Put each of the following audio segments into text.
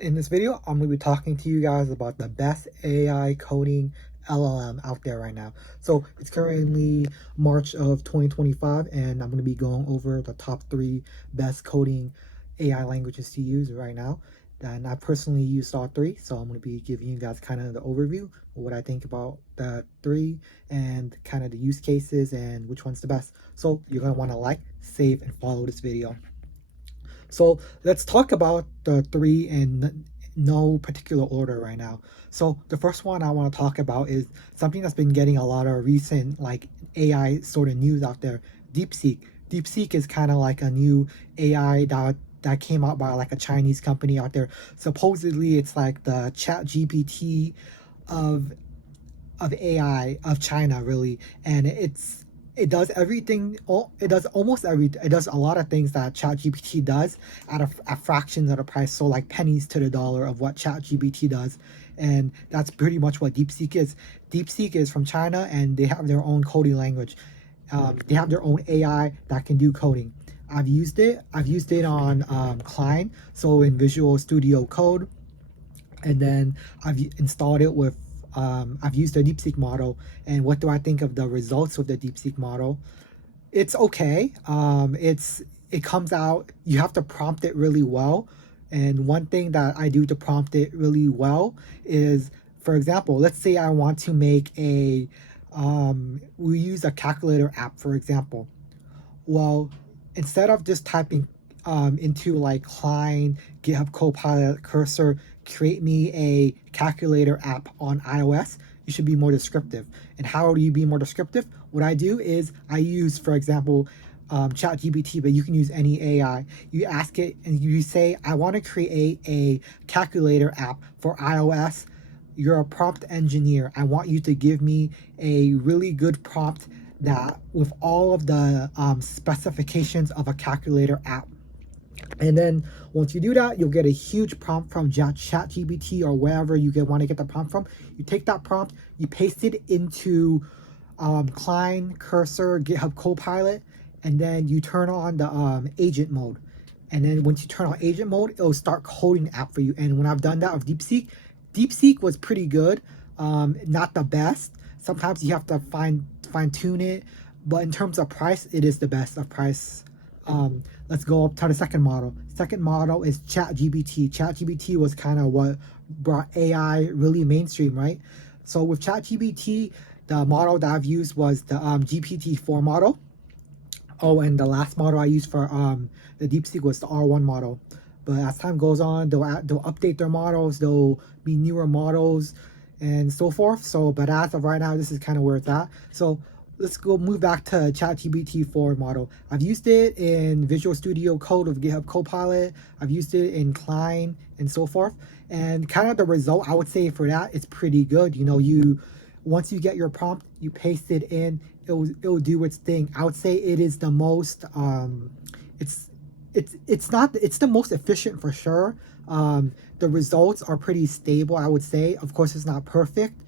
In this video, I'm going to be talking to you guys about the best AI coding LLM out there right now. So it's currently March of 2025, and I'm going to be going over the top 3 best coding AI languages to use right now. And I personally used all 3, so I'm going to be giving you guys kind of the overview of what I think about the 3 and kind of the use cases and which one's the best. So you're going to want to like, save, and follow this video. So let's talk about the 3 in no particular order right now. So the first one I want to talk about is something that's been getting a lot of recent like AI sort of news out there. DeepSeek. DeepSeek is kind of like a new AI that came out by like a Chinese company out there. Supposedly it's like the Chat GPT of AI of China, really, and it does everything. It does almost everything. It does a lot of things that ChatGPT does at fractions of the price, so like pennies to the dollar of what ChatGPT does, and that's pretty much what DeepSeek is. DeepSeek is from China, and they have their own coding language. They have their own AI that can do coding. I've used it. I've used it on Klein, so in Visual Studio Code, and then I've installed it with I've used the DeepSeek model. And what do I think of the results of the DeepSeek model? It's okay. It comes out. You have to prompt it really well. And one thing that I do to prompt it really well is, for example, let's say I want to make we use a calculator app, for example. Well, instead of just typing into like Klein, GitHub Copilot, Cursor, create me a calculator app on iOS, you should be more descriptive. And how do you be more descriptive? What I do is I use, for example, ChatGPT, but you can use any AI. You ask it and you say, I want to create a calculator app for iOS. You're a prompt engineer. I want you to give me a really good prompt that with all of the specifications of a calculator app. And then once you do that, you'll get a huge prompt from ChatGPT or wherever you want to get the prompt from. You take that prompt, you paste it into Klein, Cursor, GitHub Copilot, and then you turn on the agent mode. And then once you turn on agent mode, it'll start coding the app for you. And when I've done that with DeepSeek, DeepSeek was pretty good. Not the best. Sometimes you have to fine tune it, but in terms of price, it is the best of price. Let's go up to the second model. Second model is ChatGPT. ChatGPT was kind of what brought AI really mainstream, right? So with ChatGPT, the model that I've used was the GPT-4 model. Oh, and the last model I used for the DeepSeek was the R1 model. But as time goes on, they'll update their models. There'll be newer models and so forth. So, but as of right now, this is kind of where it's at. So let's go move back to ChatGPT 4 model. I've used it in Visual Studio Code of GitHub Copilot. I've used it in Klein and so forth. And kind of the result, I would say for that, it's pretty good. You know, once you get your prompt, you paste it in, it'll do its thing. I would say it is the most it's the most efficient for sure. The results are pretty stable, I would say. Of course, it's not perfect.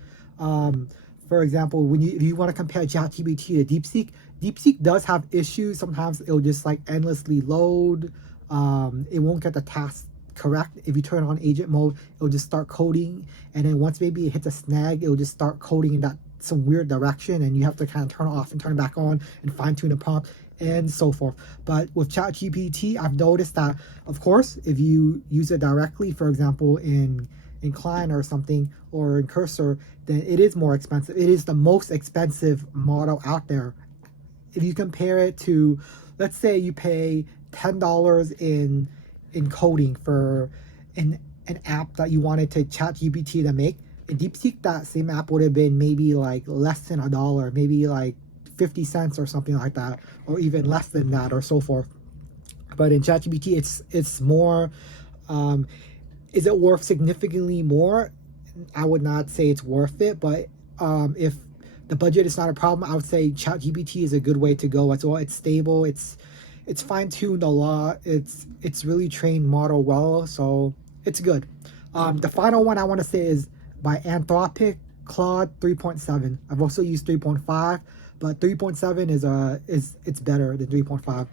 For example, if you want to compare ChatGPT to DeepSeek, DeepSeek does have issues. Sometimes it'll just like endlessly load. It won't get the task correct. If you turn on agent mode, it'll just start coding, and then once maybe it hits a snag, it'll just start coding in that some weird direction, and you have to kind of turn it off and turn it back on and fine tune the prompt and so forth. But with ChatGPT, I've noticed that, of course, if you use it directly, for example, in Klein or something, or in Cursor, then it is more expensive. It is the most expensive model out there. If you compare it to, let's say you pay $10 in coding for an app that you wanted to ChatGPT to make, in DeepSeek, that same app would have been maybe like less than $1, maybe like 50 cents or something like that, or even less than that, or so forth. But in ChatGPT, it's more. Is it worth significantly more? I would not say it's worth it, but if the budget is not a problem, I would say ChatGPT is a good way to go as well. It's stable. It's fine tuned a lot. It's really trained model well, so it's good. The final one I want to say is by Anthropic, Claude 3.7. I've also used 3.5, but 3.7 is better than 3.5.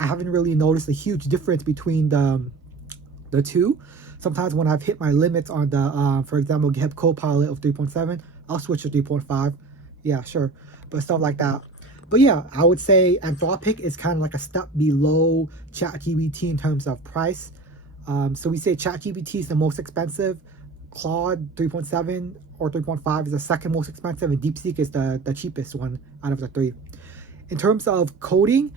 I haven't really noticed a huge difference between the the two. Sometimes when I've hit my limits on the, for example, GitHub Copilot of 3.7, I'll switch to 3.5. Yeah, sure. But stuff like that. But yeah, I would say Anthropic is kind of like a step below ChatGPT in terms of price. So we say ChatGPT is the most expensive, Claude 3.7 or 3.5 is the second most expensive, and DeepSeek is the cheapest one out of the three. In terms of coding,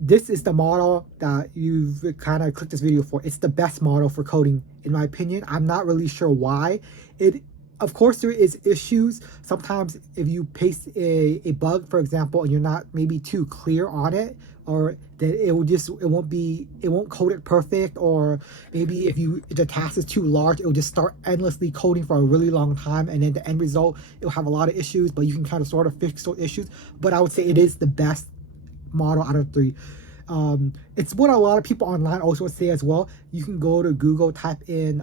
this is the model that you've kind of clicked this video for. It's the best model for coding, in my opinion. I'm not really sure why. Of course, there is issues. Sometimes if you paste a bug, for example, and you're not maybe too clear on it, or that it won't code it perfect, or maybe if the task is too large, it will just start endlessly coding for a really long time, and then the end result, it'll have a lot of issues, but you can kind of sort of fix those issues. But I would say it is the best model out of three. It's what a lot of people online also say as well. You can go to Google, type in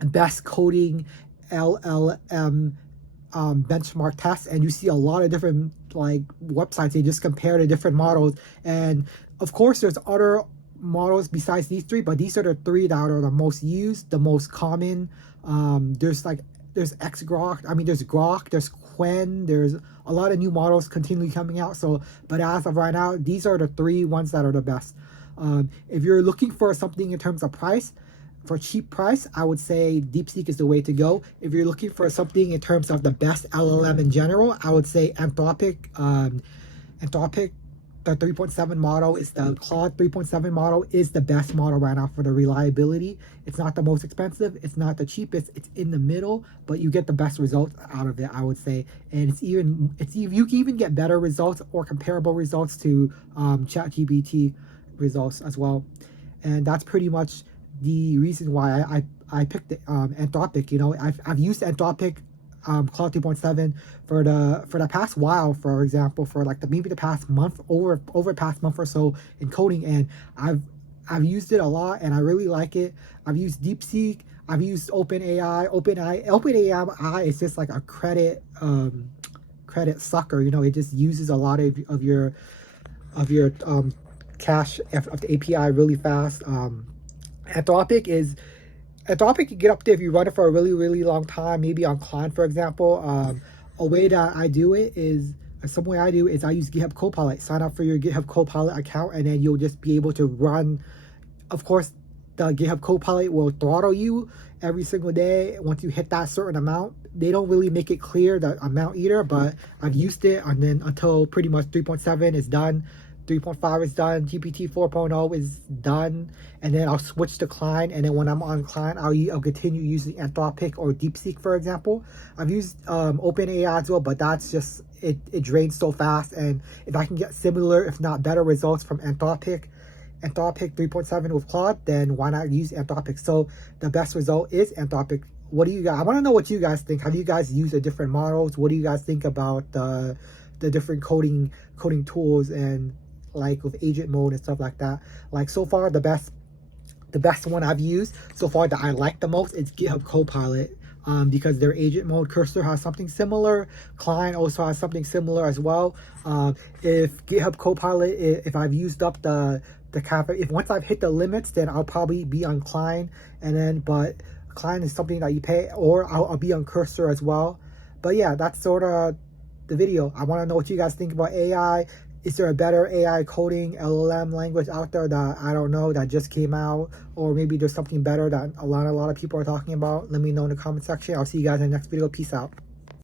best coding LLM benchmark tests, and you see a lot of different like websites. They just compare the different models, and of course there's other models besides these three, but these are the three that are the most used, the most common. There's XGrok, there's Grok, there's Qwen, there's a lot of new models continually coming out. So, but as of right now, these are the three ones that are the best. If you're looking for something in terms of price, for cheap price, I would say DeepSeek is the way to go. If you're looking for something in terms of the best LLM in general, I would say Anthropic. Anthropic, the 3.7 model is the Claude 3.7 model is the best model right now for the reliability. It's not the most expensive, it's not the cheapest, it's in the middle, but you get the best results out of it, I would say. And you can even get better results or comparable results to ChatGPT results as well. And that's pretty much the reason why I picked Anthropic. I've used Anthropic Claude 3.7 for the past while, for example, for like maybe the past month, over the past month or so in coding, and I've used it a lot and I really like it. I've used DeepSeek, I've used OpenAI. OpenAI is just like a credit sucker. It just uses a lot of your cache of the API really fast. Anthropic can get up there if you run it for a really, really long time, maybe on Cline, for example. A way that I do it is, some way I do is I use GitHub Copilot. Sign up for your GitHub Copilot account, and then you'll just be able to run. Of course, the GitHub Copilot will throttle you every single day once you hit that certain amount. They don't really make it clear the amount either, but I've used it, and then until pretty much 3.7 is done. 3.5 is done, GPT 4.0 is done, and then I'll switch to Cline, and then when I'm on Cline, I'll continue using Anthropic or DeepSeek, for example. I've used OpenAI as well, but that's just, it drains so fast, and if I can get similar, if not better results from Anthropic 3.7 with Claude, then why not use Anthropic? So the best result is Anthropic. What do you guys, I want to know what you guys think. Have you guys used the different models? What do you guys think about the different coding tools, and like with agent mode and stuff like that? Like, so far the best one I've used so far that I like the most is GitHub Copilot, because their agent mode cursor has something similar. Cline also has something similar as well. If GitHub Copilot, if I've used up the cap, if once I've hit the limits, then I'll probably be on Cline, but Cline is something that you pay, or I'll be on Cursor as well. But yeah, that's sort of the video. I want to know what you guys think about AI. Is there a better AI coding LLM language out there that I don't know, that just came out? Or maybe there's something better that a lot of people are talking about? Let me know in the comment section. I'll see you guys in the next video. Peace out.